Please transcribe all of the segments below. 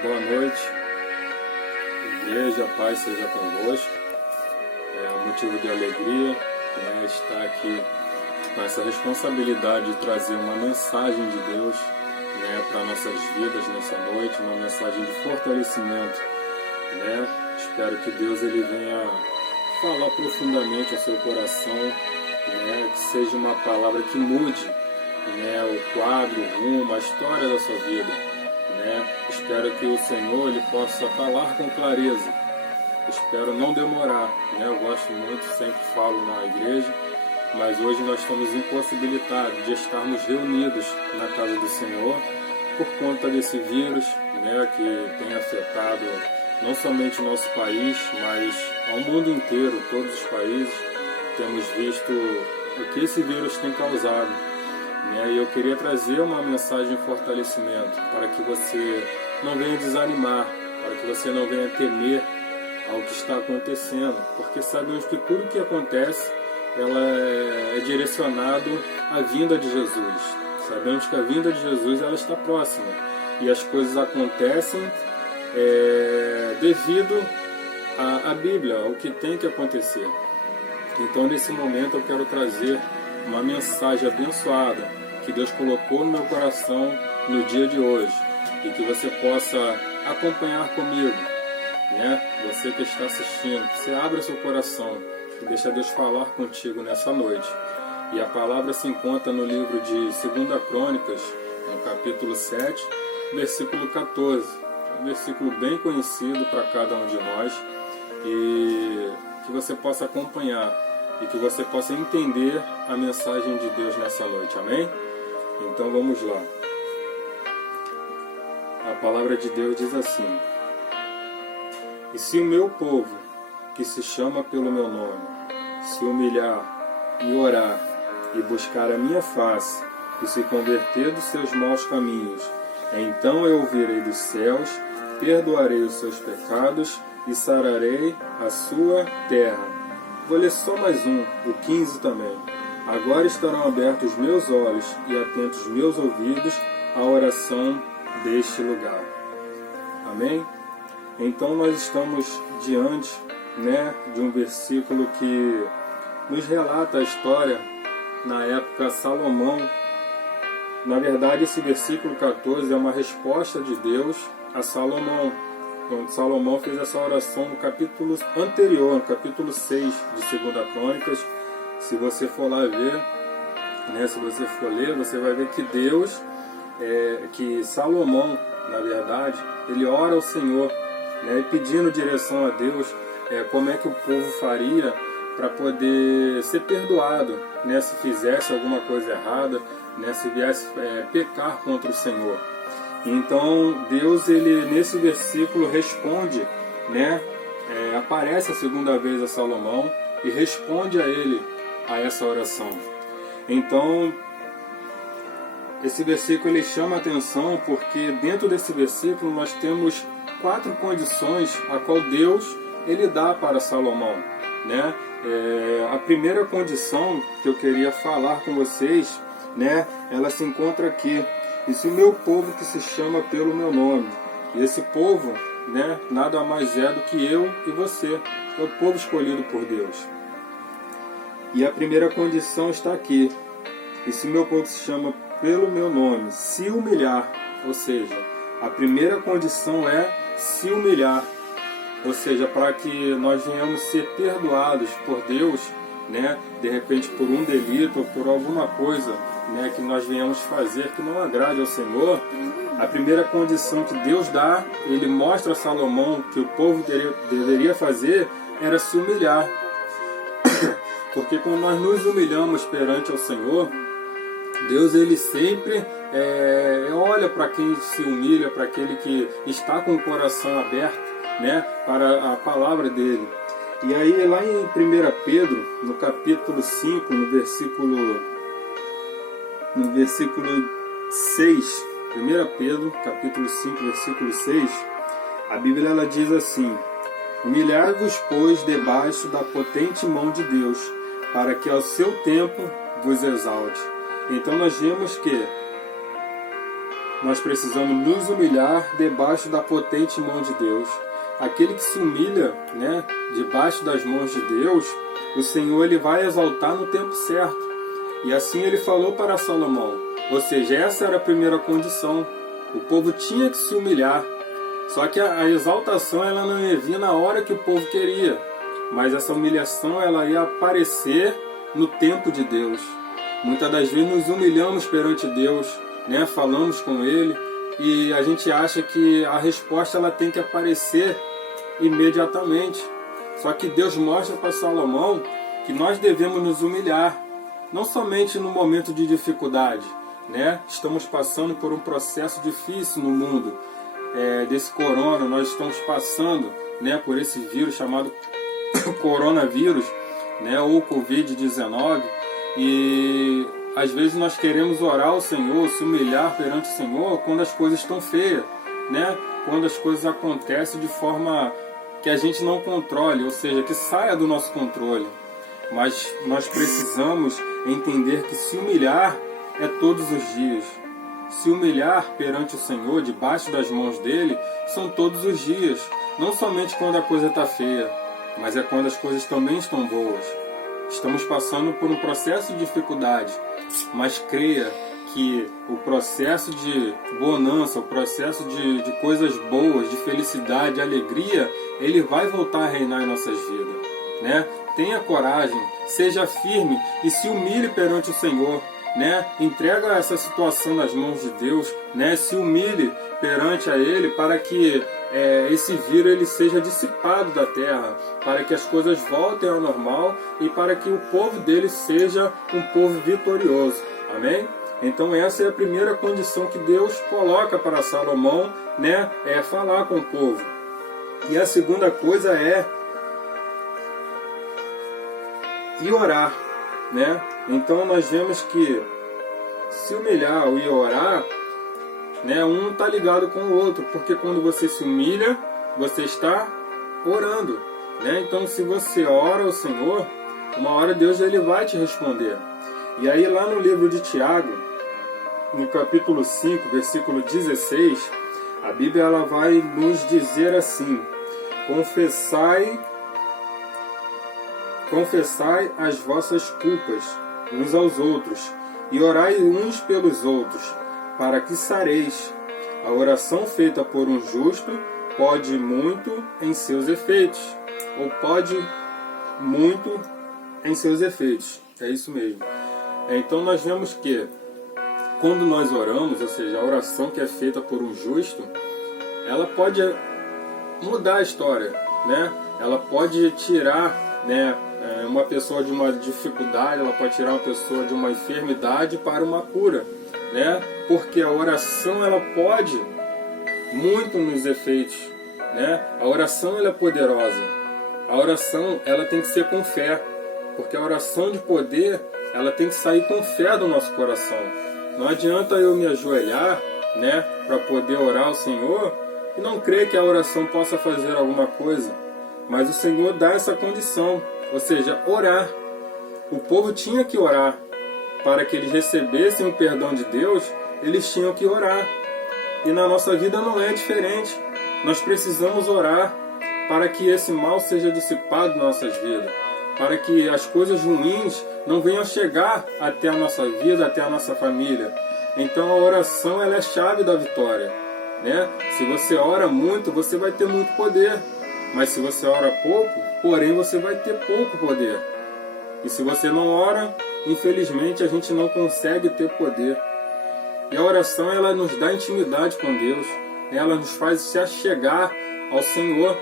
Boa noite, igreja, paz seja convosco. É um motivo de alegria, estar aqui com essa responsabilidade de trazer uma mensagem de Deus, para nossas vidas nessa noite, uma mensagem de fortalecimento. Espero que Deus ele venha falar profundamente ao seu coração, que seja uma palavra que mude o quadro, o rumo, a história da sua vida. Espero que o Senhor ele possa falar com clareza. Espero não demorar. Eu gosto muito, sempre falo na igreja, mas hoje nós estamos impossibilitados de estarmos reunidos na casa do Senhor por conta desse vírus que tem afetado não somente o nosso país, mas ao mundo inteiro, todos os países. Temos visto o que esse vírus tem causado. E eu queria trazer uma mensagem de fortalecimento para que você não venha desanimar, para que você não venha temer ao que está acontecendo, porque sabemos que tudo que acontece ela é direcionado à vinda de Jesus. Sabemos que a vinda de Jesus ela está próxima e as coisas acontecem devido à Bíblia, ao que tem que acontecer. Então nesse momento eu quero trazer uma mensagem abençoada que Deus colocou no meu coração no dia de hoje e que você possa acompanhar comigo, Você que está assistindo, você abra seu coração e deixa Deus falar contigo nessa noite. E a palavra se encontra no livro de 2 Crônicas, no capítulo 7, versículo 14. Um versículo bem conhecido para cada um de nós e que você possa acompanhar e que você possa entender a mensagem de Deus nessa noite, amém? Então vamos lá. A palavra de Deus diz assim: E se o meu povo, que se chama pelo meu nome, se humilhar e orar e buscar a minha face e se converter dos seus maus caminhos, então eu ouvirei dos céus, perdoarei os seus pecados e sararei a sua terra. Vou ler só mais o 15 também. Agora estarão abertos meus olhos e atentos meus ouvidos à oração deste lugar. Amém? Então nós estamos diante de um versículo que nos relata a história na época Salomão. Na verdade, esse versículo 14 é uma resposta de Deus a Salomão. Quando Salomão fez essa oração no capítulo anterior, no capítulo 6 de 2 Crônicas. Se você for lá ver, se você for ler, você vai ver que Deus, que Salomão, na verdade, ele ora ao Senhor, pedindo direção a Deus, como é que o povo faria para poder ser perdoado, se fizesse alguma coisa errada, se viesse pecar contra o Senhor. Então Deus, ele nesse versículo responde, aparece a segunda vez a Salomão e responde a ele a essa oração. Então esse versículo ele chama a atenção porque dentro desse versículo nós temos 4 condições a qual Deus ele dá para Salomão, A primeira condição que eu queria falar com vocês, ela se encontra aqui: e se o meu povo que se chama pelo meu nome. E esse povo, nada mais é do que eu e você, é o povo escolhido por Deus. E a primeira condição está aqui: e se o meu povo se chama pelo meu nome, se humilhar. Ou seja, a primeira condição é se humilhar. Ou seja, para que nós venhamos ser perdoados por Deus, de repente por um delito ou por alguma coisa que nós venhamos fazer que não agrade ao Senhor, a primeira condição que Deus dá, ele mostra a Salomão que o povo deveria fazer, era se humilhar. Porque quando nós nos humilhamos perante ao Senhor, Deus ele sempre olha para quem se humilha, para aquele que está com o coração aberto, para a palavra dele. E aí lá em 1 Pedro, no capítulo 5, no versículo 6, 1 Pedro, capítulo 5, versículo 6, a Bíblia ela diz assim: Humilhai-vos, pois, debaixo da potente mão de Deus, para que ao seu tempo vos exalte. Então nós vemos que nós precisamos nos humilhar debaixo da potente mão de Deus. Aquele que se humilha, né, debaixo das mãos de Deus, o Senhor ele vai exaltar no tempo certo. E assim ele falou para Salomão. Ou seja, essa era a primeira condição. O povo tinha que se humilhar. Só que a exaltação ela não ia vir na hora que o povo queria. Mas essa humilhação ela ia aparecer no tempo de Deus. Muitas das vezes nos humilhamos perante Deus, né? Falamos com Ele e a gente acha que a resposta ela tem que aparecer imediatamente. Só que Deus mostra para Salomão que nós devemos nos humilhar, não somente no momento de dificuldade, né? Estamos passando por um processo difícil no mundo, desse corona, nós estamos passando, né, por esse vírus chamado coronavírus, né, ou Covid-19, e às vezes nós queremos orar ao Senhor, se humilhar perante o Senhor quando as coisas estão feias, né? Quando as coisas acontecem de forma que a gente não controle, ou seja, que saia do nosso controle. Mas nós precisamos entender que se humilhar é todos os dias. Se humilhar perante o Senhor, debaixo das mãos dele, são todos os dias. Não somente quando a coisa está feia, mas é quando as coisas também estão boas. Estamos passando por um processo de dificuldade, mas creia que o processo de bonança, o processo de coisas boas, de felicidade, de alegria, ele vai voltar a reinar em nossas vidas, né? Tenha coragem, seja firme e se humilhe perante o Senhor, né? Entrega essa situação nas mãos de Deus, né? Se humilhe perante a Ele para que esse vírus ele seja dissipado da terra, para que as coisas voltem ao normal e para que o povo dele seja um povo vitorioso. Amém? Então essa é a primeira condição que Deus coloca para Salomão, né? É falar com o povo. E a segunda coisa é orar, né? Então nós vemos que se humilhar e orar, né, um está ligado com o outro, porque quando você se humilha, você está orando, né? Então se você ora ao Senhor, uma hora Deus ele vai te responder. E aí lá no livro de Tiago, no capítulo 5, versículo 16, a Bíblia ela vai nos dizer assim: confessai as vossas culpas uns aos outros e orai uns pelos outros, para que sareis. A oração feita por um justo pode muito em seus efeitos. Ou pode muito em seus efeitos. É isso mesmo. Então nós vemos que quando nós oramos, ou seja, a oração que é feita por um justo, ela pode mudar a história, né? Ela pode tirar, né, uma pessoa de uma dificuldade, ela pode tirar uma pessoa de uma enfermidade para uma cura, né? Porque a oração ela pode muito nos efeitos, né? A oração ela é poderosa. A oração ela tem que ser com fé, porque a oração de poder ela tem que sair com fé do nosso coração. Não adianta eu me ajoelhar, né, para poder orar ao Senhor e não crer que a oração possa fazer alguma coisa. Mas o Senhor dá essa condição, ou seja, orar. O povo tinha que orar. Para que eles recebessem o perdão de Deus, eles tinham que orar. E na nossa vida não é diferente. Nós precisamos orar para que esse mal seja dissipado nas nossas vidas. Para que as coisas ruins não venham chegar até a nossa vida, até a nossa família. Então a oração ela é a chave da vitória, né? Se você ora muito, você vai ter muito poder. Mas se você ora pouco, porém você vai ter pouco poder. E se você não ora, infelizmente a gente não consegue ter poder. E a oração ela nos dá intimidade com Deus. Ela nos faz se achegar ao Senhor.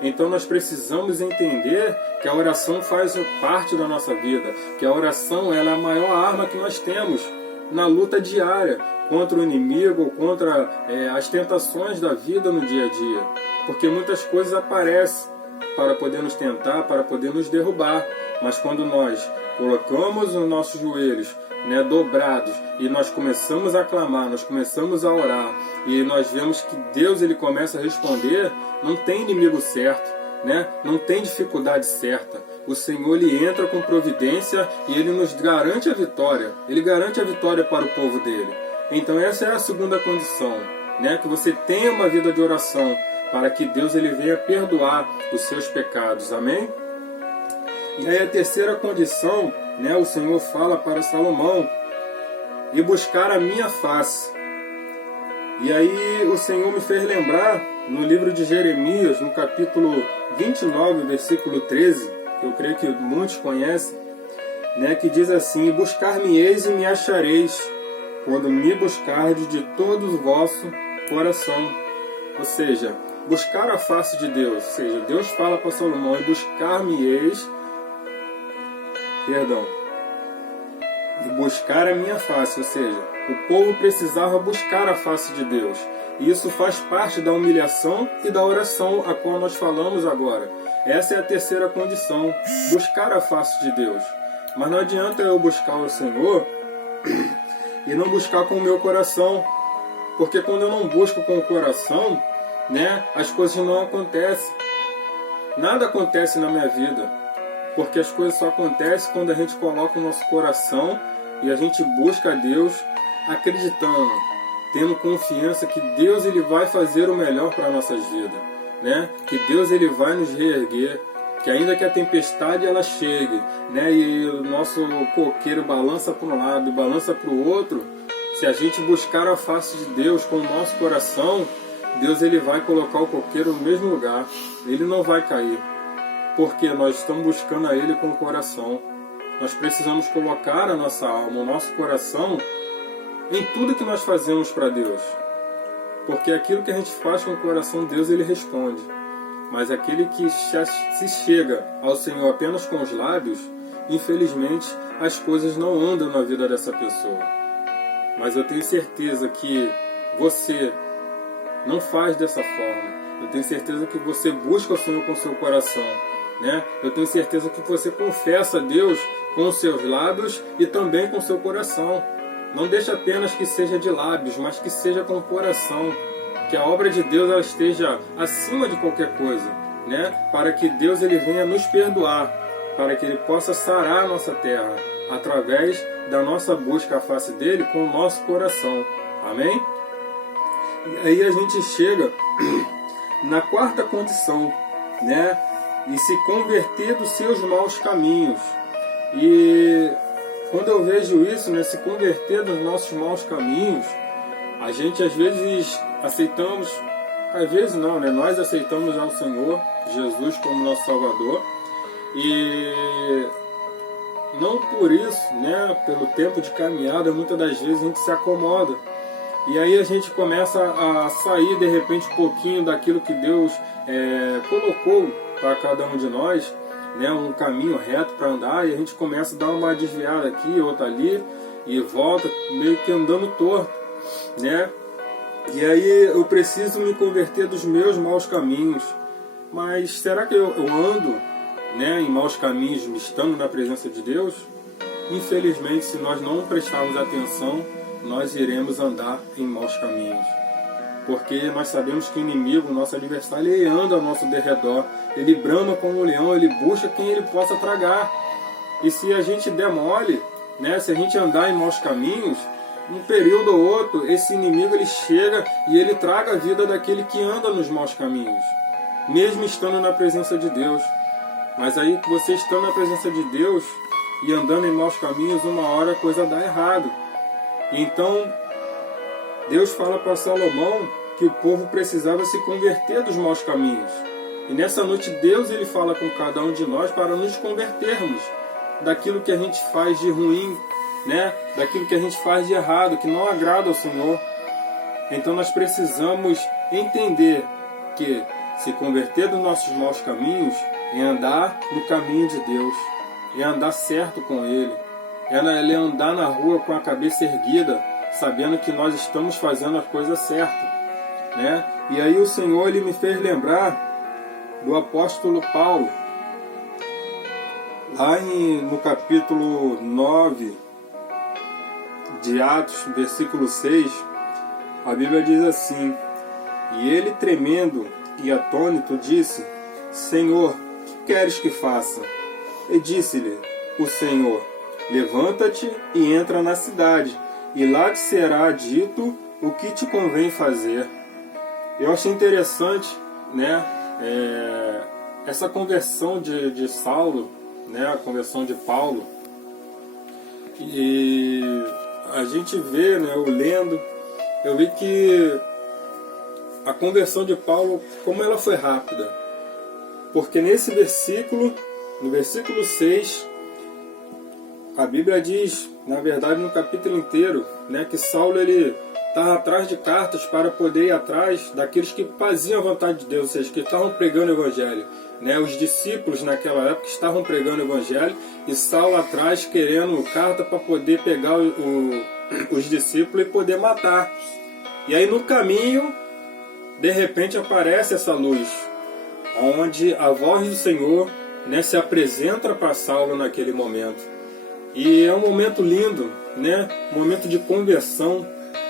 Então nós precisamos entender que a oração faz parte da nossa vida. Que a oração ela é a maior arma que nós temos na luta diária contra o inimigo, contra as tentações da vida no dia a dia. Porque muitas coisas aparecem para poder nos tentar, para poder nos derrubar. Mas quando nós colocamos os nossos joelhos, né, dobrados, e nós começamos a clamar, nós começamos a orar, e nós vemos que Deus ele começa a responder, não tem inimigo certo, né? Não tem dificuldade certa. O Senhor ele entra com providência e ele nos garante a vitória. Ele garante a vitória para o povo dele. Então essa é a segunda condição, né? Que você tenha uma vida de oração, para que Deus ele venha perdoar os seus pecados, amém? E aí a terceira condição, né? O Senhor fala para Salomão, e buscar a minha face. E aí o Senhor me fez lembrar, no livro de Jeremias, no capítulo 29, versículo 13, que eu creio que muitos conhecem, né, que diz assim: buscar-me-eis e me achareis, quando me buscardes de todo o vosso coração. Ou seja, buscar a face de Deus. Ou seja, Deus fala para Salomão, e buscar-me-eis, e buscar a minha face. Ou seja, o povo precisava buscar a face de Deus. E isso faz parte da humilhação e da oração a qual nós falamos agora. Essa é a terceira condição, buscar a face de Deus. Mas não adianta eu buscar o Senhor e não buscar com o meu coração. Porque quando eu não busco com o coração, né, as coisas não acontecem. Nada acontece na minha vida. Porque as coisas só acontecem quando a gente coloca o nosso coração e a gente busca a Deus acreditando, tendo confiança que Deus ele vai fazer o melhor para nossas vidas, né? Que Deus ele vai nos reerguer, que ainda que a tempestade ela chegue, né? E o nosso coqueiro balança para um lado e balança para o outro, se a gente buscar a face de Deus com o nosso coração, Deus ele vai colocar o coqueiro no mesmo lugar, ele não vai cair, porque nós estamos buscando a Ele com o coração. Nós precisamos colocar a nossa alma, o nosso coração em tudo que nós fazemos para Deus. Porque aquilo que a gente faz com o coração, Deus ele responde. Mas aquele que se chega ao Senhor apenas com os lábios, infelizmente as coisas não andam na vida dessa pessoa. Mas eu tenho certeza que você não faz dessa forma. Eu tenho certeza que você busca o Senhor com o seu coração, né? Eu tenho certeza que você confessa a Deus com os seus lábios e também com o seu coração. Não deixa apenas que seja de lábios, mas que seja com o coração. Que a obra de Deus ela esteja acima de qualquer coisa, né? Para que Deus ele venha nos perdoar, para que Ele possa sarar a nossa terra, através da nossa busca à face dEle com o nosso coração. Amém? E aí a gente chega na quarta condição, né? E se converter dos seus maus caminhos. E quando eu vejo isso, né, se converter dos nossos maus caminhos, a gente às vezes aceitamos, às vezes não, né? Nós aceitamos ao Senhor Jesus como nosso Salvador, e não por isso, né, pelo tempo de caminhada, muitas das vezes a gente se acomoda. E aí a gente começa a sair de repente um pouquinho daquilo que Deus colocou para cada um de nós, né, um caminho reto para andar, e a gente começa a dar uma desviada aqui, outra ali, e volta meio que andando torto, né? E aí eu preciso me converter dos meus maus caminhos. Mas será que eu ando, né, em maus caminhos, estando na presença de Deus? Infelizmente, se nós não prestarmos atenção, nós iremos andar em maus caminhos. Porque nós sabemos que o inimigo, o nosso adversário, ele anda ao nosso derredor. Ele brama como um leão, ele busca quem ele possa tragar. E se a gente der mole, né, se a gente andar em maus caminhos, um período ou outro, esse inimigo ele chega e ele traga a vida daquele que anda nos maus caminhos, mesmo estando na presença de Deus. Mas aí, você estando na presença de Deus e andando em maus caminhos, uma hora a coisa dá errado. Então, Deus fala para Salomão que o povo precisava se converter dos maus caminhos. E nessa noite Deus ele fala com cada um de nós para nos convertermos daquilo que a gente faz de ruim, né? Daquilo que a gente faz de errado, que não agrada ao Senhor. Então nós precisamos entender que se converter dos nossos maus caminhos é andar no caminho de Deus, é andar certo com Ele, é andar na rua com a cabeça erguida, sabendo que nós estamos fazendo as coisas certas, né? E aí o Senhor ele me fez lembrar do apóstolo Paulo, lá no capítulo 9 de Atos, versículo 6, a Bíblia diz assim: e ele, tremendo e atônito, disse: Senhor, que queres que faça? E disse-lhe o Senhor: levanta-te e entra na cidade, e lá te será dito o que te convém fazer. Eu achei interessante, né, essa conversão de Saulo, né, a conversão de Paulo. E a gente vê, né, eu lendo, eu vi que a conversão de Paulo, como ela foi rápida. Porque nesse versículo, no versículo 6, a Bíblia diz, na verdade no capítulo inteiro, né, que Saulo ele estava atrás de cartas para poder ir atrás daqueles que faziam a vontade de Deus, ou seja, que estavam pregando o Evangelho. Né, os discípulos naquela época estavam pregando o Evangelho e Saulo atrás querendo carta para poder pegar os discípulos e poder matar. E aí no caminho, de repente aparece essa luz, onde a voz do Senhor, né, se apresenta para Saulo naquele momento. E é um momento lindo, né, um momento de conversão,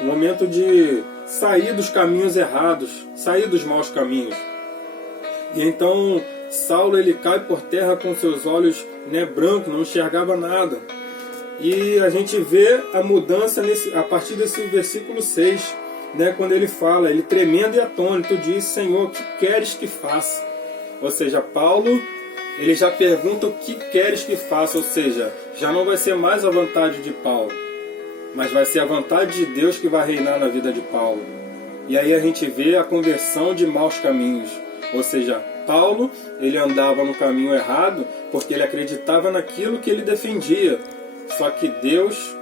um momento de sair dos caminhos errados, sair dos maus caminhos. E então Saulo ele cai por terra com seus olhos, né, brancos, não enxergava nada. E a gente vê a mudança a partir desse versículo 6, né, quando ele fala, ele tremendo e atônito, diz: Senhor, o que queres que faça? Ou seja, Paulo ele já pergunta o que queres que faça, ou seja, já não vai ser mais a vontade de Paulo, mas vai ser a vontade de Deus que vai reinar na vida de Paulo. E aí a gente vê a conversão de maus caminhos, ou seja, Paulo ele andava no caminho errado porque ele acreditava naquilo que ele defendia. Só que Deus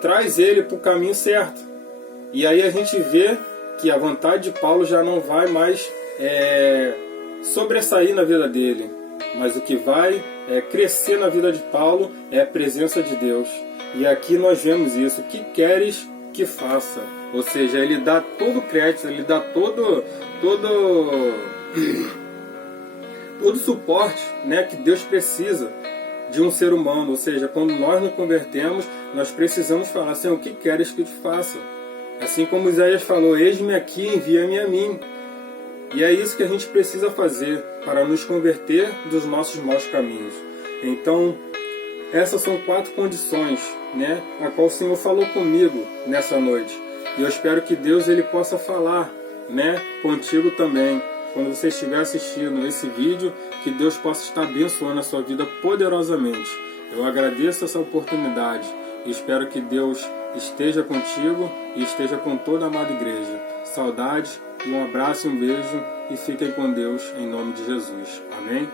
traz ele para o caminho certo. E aí a gente vê que a vontade de Paulo já não vai mais sobressair na vida dele, mas o que vai crescer na vida de Paulo é a presença de Deus. E aqui nós vemos isso: o que queres que faça? Ou seja, ele dá todo o crédito, ele dá todo o suporte, né, que Deus precisa de um ser humano. Ou seja, quando nós nos convertemos, nós precisamos falar: Senhor, o que queres que te faça? Assim como Isaías falou: eis-me aqui, envia-me a mim. E é isso que a gente precisa fazer para nos converter dos nossos maus caminhos. Então, essas são 4 condições, né, a qual o Senhor falou comigo nessa noite. E eu espero que Deus ele possa falar, né, contigo também. Quando você estiver assistindo esse vídeo, que Deus possa estar abençoando a sua vida poderosamente. Eu agradeço essa oportunidade e espero que Deus esteja contigo e esteja com toda a amada igreja. Saudade, um abraço e um beijo e fiquem com Deus em nome de Jesus. Amém?